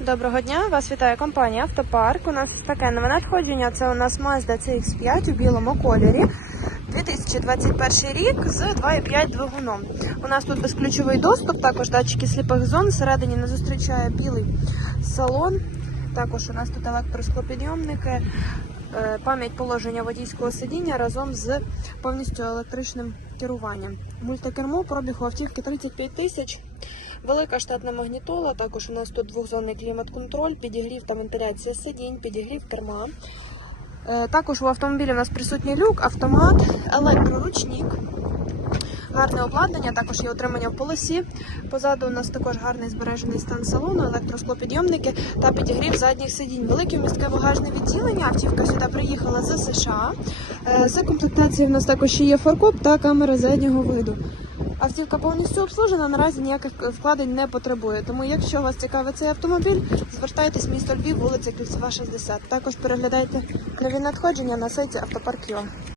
Доброго дня, вас вітає компанія Автопарк. У нас таке нове надходження. Це у нас Mazda CX5 у білому кольорі. 2021 рік з 2,5 двигуном. У нас тут безключовий доступ, також датчики сліпих зон. Всередині нас зустрічає білий салон. Також у нас тут електросклопідйомники, пам'ять положення водійського сидіння разом з повністю електричним керуванням. Мультикермо, пробіг у автівки 35 тисяч. Велика штатна магнітола. Також у нас тут двохзонний клімат-контроль, підігрів та вентиляція сидінь, підігрів керма. Е, Також у автомобілі у нас присутній люк, автомат, електроручник. Гарне обладнання, також є отримання в полосі. Позаду у нас також гарний збережений стан салону, електросклопідйомники та підігрів задніх сидінь. Велике містке багажне відділення. Автівка сюди приїхала з США. Е, За комплектацією в нас також є фаркоп та камера заднього виду. Автівка повністю обслужена, наразі ніяких вкладень не потребує. Тому, якщо вас цікавить цей автомобіль, звертайтесь в місто Львів, вулиця Кільцева, 60. Також переглядайте нові надходження на сайті Автопарк.ua.